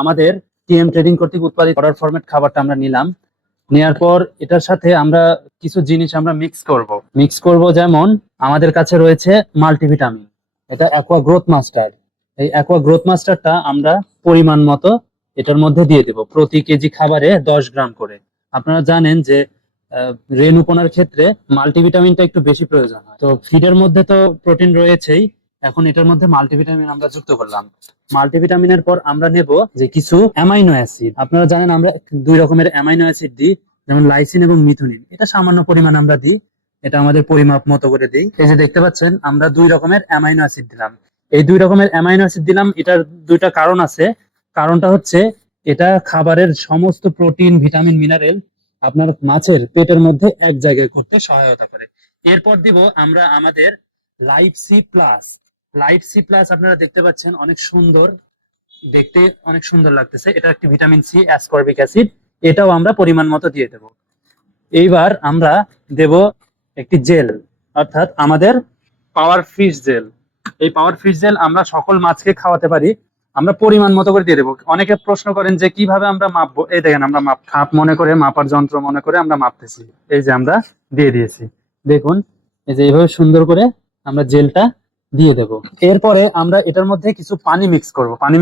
আমাদের TM trading কর্তৃক উৎপাদিত অর্ডার ফরম্যাট খাবারটা আমরা নিলাম। নেওয়ার পর এটার সাথে আমরা কিছু জিনিস আমরা মিক্স করব। যেমন আমাদের কাছে রয়েছে মাল্টিভিটামিন, এটা অ্যাকোয়া গ্রোথ মাস্টার। এই অ্যাকোয়া গ্রোথ মাস্টারটা আমরা পরিমাণ মতো এটার মধ্যে দিয়ে দেব, প্রতি কেজি খাবারে 10 গ্রাম করে। আপনারা জানেন যে রেণুপোনার ক্ষেত্রে মাল্টিভিটামিনটা একটু বেশি প্রয়োজন হয়। তো ফিডের মধ্যে তো প্রোটিন রয়েছেই, এখন এটার মধ্যে মাল্টিভিটামিন আমরা যুক্ত করলাম। মাল্টিভিটামিনের পর আমরা নেব যে কিছু অ্যামাইনো অ্যাসিড। আপনারা জানেন আমরা 2 রকমের অ্যামাইনো অ্যাসিড দিই, যেমন লাইসিন এবং মিথুনিন। এটা সামান্য পরিমাণ আমরা দিই, এটা আমাদের পরিমাপ মতো করে দিই। এই যে দেখতে পাচ্ছেন আমরা 2 রকমের অ্যামাইনো অ্যাসিড দিলাম। এই 2 রকমের অ্যামাইনো অ্যাসিড দিলাম, এটার 2টা কারণ আছে। কারণটা হচ্ছে এটা খাবারের সমস্ত প্রোটিন, ভিটামিন, মিনারেল আপনার মাছের পেটের মধ্যে এক জায়গায় করতে সহায়তা করে। এরপর দিব আমরা আমাদের life C plus. Life C plus আপনারা দেখতে পাচ্ছেন অনেক সুন্দর, দেখতে অনেক সুন্দর লাগতেছে। এটা একটি ভিটামিন সি অ্যাসকর্বিক অ্যাসিড, এটাও আমরা পরিমাণ মতো দিয়ে দেব। এইবার আমরা দেব একটি জেল, অর্থাৎ আমাদের পাওয়ার ফিশ জেল। এই পাওয়ার ফিশ জেল আমরা সকল মাছকে খাওয়াতে পারি, আমরা পরিমাণ মতো করে দিয়ে দেবো। অনেকে প্রশ্ন করেন যে কিভাবে আমরা মাপবো। এই দেখেন আমরা খাপ মনে করে, মাপার যন্ত্র মনে করে আমরা মাপতেছি। এই যে আমরা দিয়ে দিয়েছি, দেখুন এই যে এইভাবে সুন্দর করে আমরা জেলটা দিয়ে দেব। এরপরে আমরা এটার মধ্যে কিছু পানি মিক্স করব। পানি